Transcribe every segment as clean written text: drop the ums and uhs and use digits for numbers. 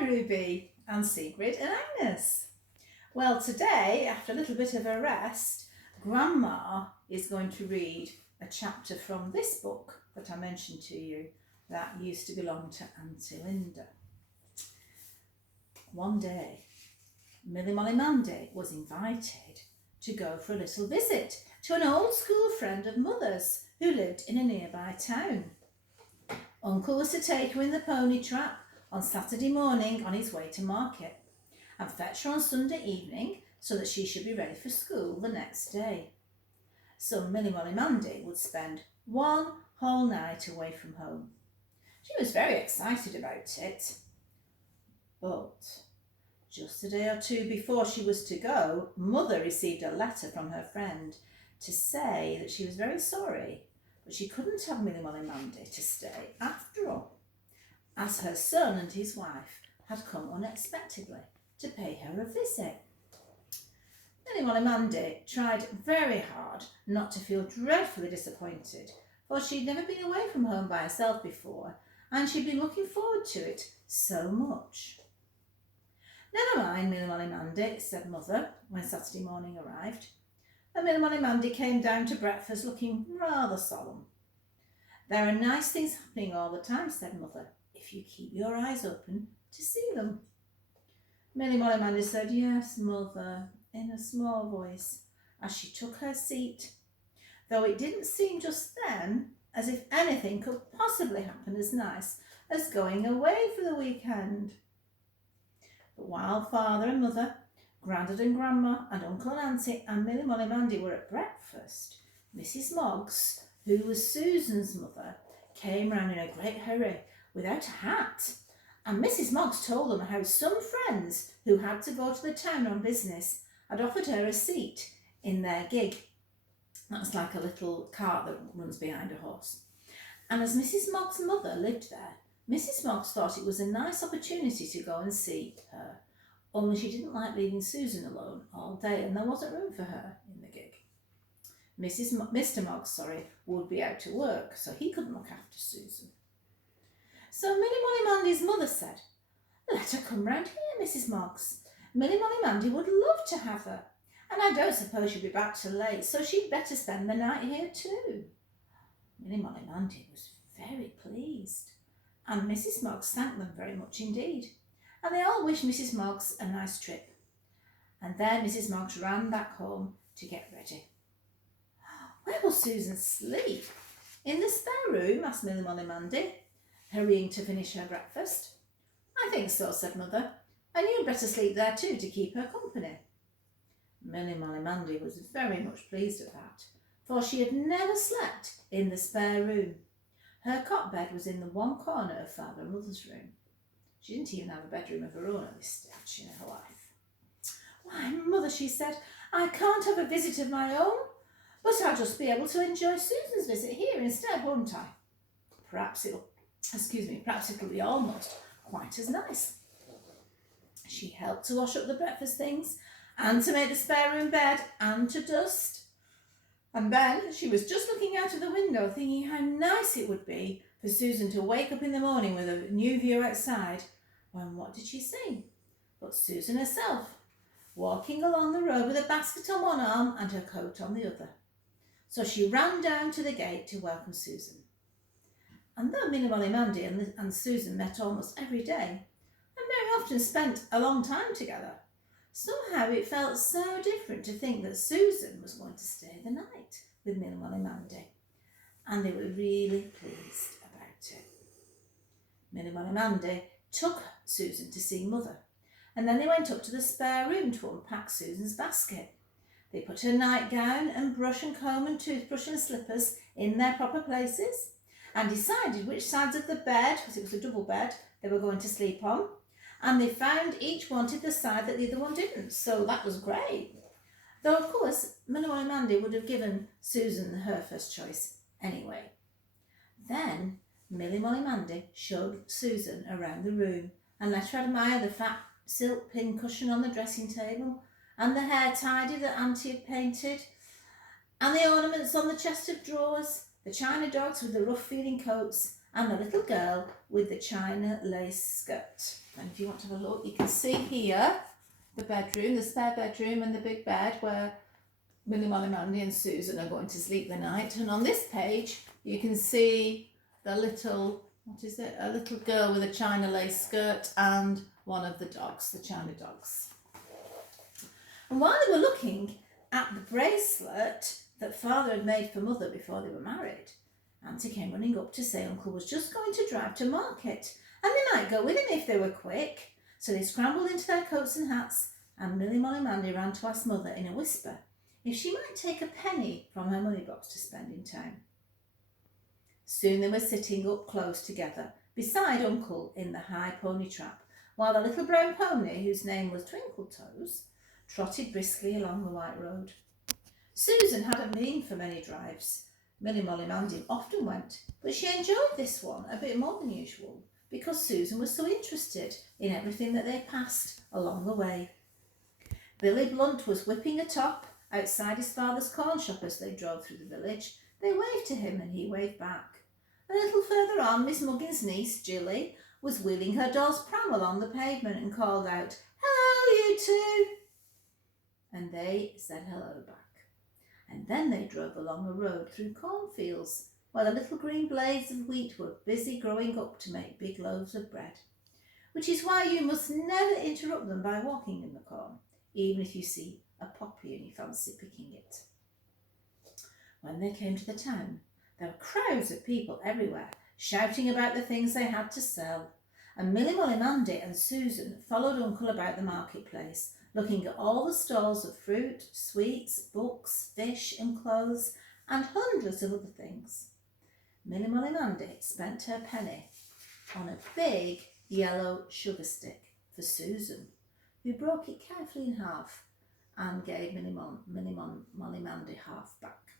Hi Ruby and Sigrid and Agnes. Well, today, after a little bit of a rest, Grandma is going to read a chapter from this book that I mentioned to you that used to belong to Auntie Linda. One day, Millie Molly Mandy was invited to go for a little visit to an old school friend of Mother's who lived in a nearby town. Uncle was to take her in the pony trap on Saturday morning on his way to market and fetch her on Sunday evening so that she should be ready for school the next day. So Millie Molly Mandy would spend one whole night away from home. She was very excited about it. But just a day or two before she was to go, Mother received a letter from her friend to say that she was very sorry, but she couldn't have Millie Molly Mandy to stay after all, as her son and his wife had come unexpectedly to pay her a visit. Millie Molly Mandy tried very hard not to feel dreadfully disappointed, for she'd never been away from home by herself before, and she'd been looking forward to it so much. Never mind, Millie Molly Mandy, said Mother when Saturday morning arrived, and Millie Molly Mandy came down to breakfast looking rather solemn. There are nice things happening all the time, said Mother, if you keep your eyes open to see them. Millie Molly Mandy said, yes, Mother, in a small voice, as she took her seat, though it didn't seem just then as if anything could possibly happen as nice as going away for the weekend. But while Father and Mother, Grandad and Grandma, and Uncle and Auntie and Millie Molly Mandy were at breakfast, Mrs. Moggs, who was Susan's mother, came round in a great hurry without a hat, and Mrs. Moggs told them how some friends who had to go to the town on business had offered her a seat in their gig. That's like a little cart that runs behind a horse. And as Mrs. Moggs' mother lived there, Mrs. Moggs thought it was a nice opportunity to go and see her, only she didn't like leaving Susan alone all day, and there wasn't room for her in the gig. Mr. Moggs, would be out to work, so he couldn't look after Susan. So Millie Molly Mandy's mother said, let her come round here, Mrs. Moggs. Millie Molly Mandy would love to have her, and I don't suppose she'll be back till late, so she'd better spend the night here too. Millie Molly Mandy was very pleased, and Mrs. Moggs thanked them very much indeed, and they all wished Mrs. Moggs a nice trip. And then Mrs. Moggs ran back home to get ready. Where will Susan sleep? In the spare room, asked Millie Molly Mandy, hurrying to finish her breakfast. I think so, said Mother, and you'd better sleep there too to keep her company. Millie Molly Mandy was very much pleased at that, for she had never slept in the spare room. Her cot bed was in the one corner of Father and Mother's room. She didn't even have a bedroom of her own at this stage in her life. Why, Mother, she said, I can't have a visit of my own, but I'll just be able to enjoy Susan's visit here instead, won't I? Perhaps it'll be almost quite as nice. She helped to wash up the breakfast things and to make the spare room bed and to dust. And then she was just looking out of the window thinking how nice it would be for Susan to wake up in the morning with a new view outside, when what did she see but Susan herself, walking along the road with a basket on one arm and her coat on the other. So she ran down to the gate to welcome Susan. And though Millie Molly Mandy and Susan met almost every day, and very often spent a long time together, somehow it felt so different to think that Susan was going to stay the night with Millie Molly Mandy, and they were really pleased about it. Millie Molly Mandy took Susan to see Mother, and then they went up to the spare room to unpack Susan's basket. They put her nightgown and brush and comb and toothbrush and slippers in their proper places, and decided which sides of the bed, because it was a double bed, they were going to sleep on, and they found each wanted the side that the other one didn't, so that was great. Though, of course, Millie Molly Mandy would have given Susan her first choice anyway. Then Millie Molly Mandy showed Susan around the room and let her admire the fat silk pin cushion on the dressing table, and the hair tidy that Auntie had painted, and the ornaments on the chest of drawers, the china dogs with the rough-feeling coats, and the little girl with the china lace skirt. And if you want to have a look, you can see here the bedroom, the spare bedroom and the big bed where Millie, Molly, Mandy and Susan are going to sleep the night. And on this page, you can see the little, what is it? A little girl with a china lace skirt and one of the dogs, the china dogs. And while they were looking at the bracelet that Father had made for Mother before they were married, Auntie came running up to say Uncle was just going to drive to market and they might go with him if they were quick. So they scrambled into their coats and hats, and Millie, Molly, Mandy ran to ask Mother in a whisper if she might take a penny from her money box to spend in town. Soon they were sitting up close together beside Uncle in the high pony trap, while the little brown pony, whose name was Twinkletoes, trotted briskly along the white road. Susan hadn't been for many drives. Millie, Molly, Mandy often went, but she enjoyed this one a bit more than usual because Susan was so interested in everything that they passed along the way. Billy Blunt was whipping a top outside his father's corn shop as they drove through the village. They waved to him and he waved back. A little further on, Miss Muggins's niece, Jilly, was wheeling her doll's pram along the pavement and called out, "Hello, you two!" And they said hello back. And then they drove along a road through cornfields where the little green blades of wheat were busy growing up to make big loaves of bread, which is why you must never interrupt them by walking in the corn, even if you see a poppy and you fancy picking it. When they came to the town, there were crowds of people everywhere, shouting about the things they had to sell, and Millie, Molly, Mandy and Susan followed Uncle about the marketplace, looking at all the stalls of fruit, sweets, books, fish and clothes, and hundreds of other things. Millie, Molly, Mandy spent her penny on a big yellow sugar stick for Susan, who broke it carefully in half and gave Millie, Molly, Mandy half back.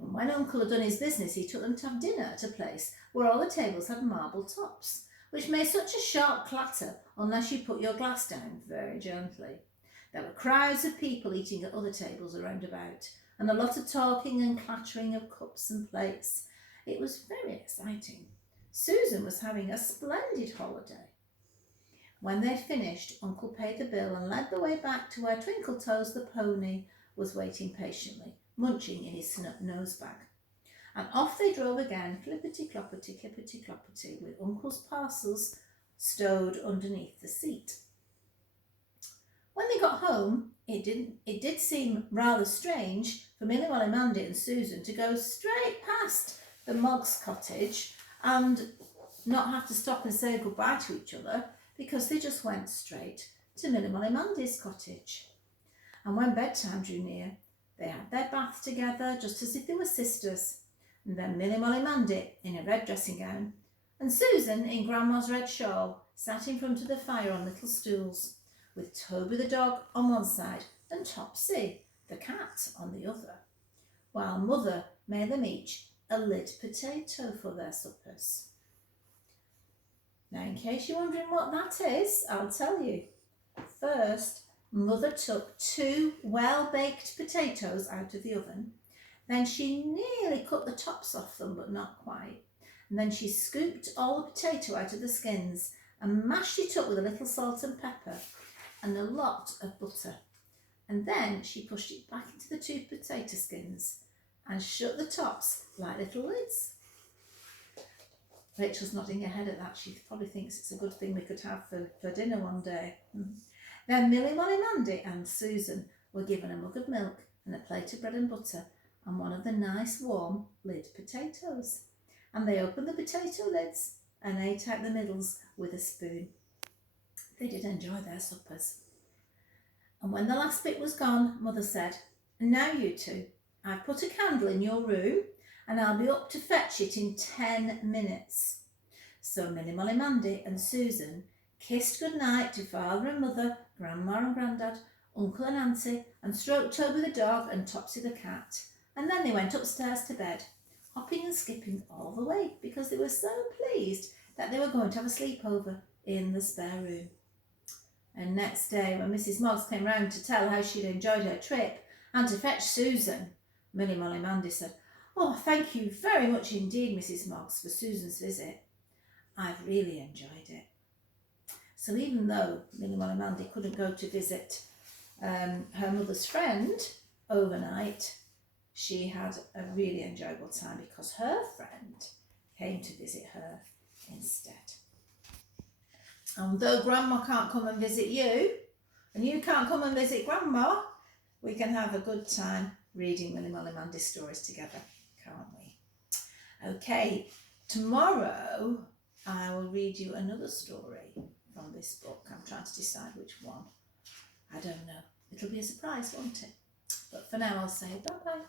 And when Uncle had done his business, he took them to have dinner at a place where all the tables had marble tops, which made such a sharp clatter unless you put your glass down very gently. There were crowds of people eating at other tables around about, and a lot of talking and clattering of cups and plates. It was very exciting. Susan was having a splendid holiday. When they'd finished, Uncle paid the bill and led the way back to where Twinkletoes the pony was waiting patiently, munching in his snub nose bag. And off they drove again, flippity-cloppity, clippity-cloppity, with Uncle's parcels stowed underneath the seat. When they got home, it did seem rather strange for Millie, Molly, Mandy and Susan to go straight past the Moggs' cottage and not have to stop and say goodbye to each other, because they just went straight to Millie, Molly, Mandy's cottage. And when bedtime drew near, they had their bath together just as if they were sisters. And then Millie, Molly, Mandy in a red dressing gown and Susan in Grandma's red shawl sat in front of the fire on little stools, with Toby the dog on one side and Topsy the cat on the other, while Mother made them each a lid potato for their suppers. Now, in case you're wondering what that is, I'll tell you. First, Mother took 2 well-baked potatoes out of the oven. Then she nearly cut the tops off them, but not quite. And then she scooped all the potato out of the skins and mashed it up with a little salt and pepper and a lot of butter. And then she pushed it back into the 2 potato skins and shut the tops like little lids. Rachel's nodding her head at that. She probably thinks it's a good thing we could have for dinner one day. Then Millie, Molly, Mandy and Susan were given a mug of milk and a plate of bread and butter and one of the nice warm lid potatoes. And they opened the potato lids and ate out the middles with a spoon. They did enjoy their suppers. And when the last bit was gone, Mother said, "Now you two, I've put a candle in your room and I'll be up to fetch it in 10 minutes. So Millie, Molly, Mandy and Susan kissed goodnight to Father and Mother, Grandma and Grandad, Uncle and Auntie, and stroked Toby the dog and Topsy the cat. And then they went upstairs to bed, hopping and skipping all the way because they were so pleased that they were going to have a sleepover in the spare room. And next day, when Mrs. Moggs came round to tell how she'd enjoyed her trip and to fetch Susan, Millie, Molly, Mandy said, "Oh, thank you very much indeed, Mrs. Moggs, for Susan's visit. I've really enjoyed it." So even though Millie Molly Mandy couldn't go to visit her mother's friend overnight, she had a really enjoyable time because her friend came to visit her instead. And though Grandma can't come and visit you, and you can't come and visit Grandma, we can have a good time reading Millie Molly Mandy stories together, can't we? Okay, tomorrow I will read you another story from this book. I'm trying to decide which one. I don't know. It'll be a surprise, won't it? But for now I'll say bye-bye.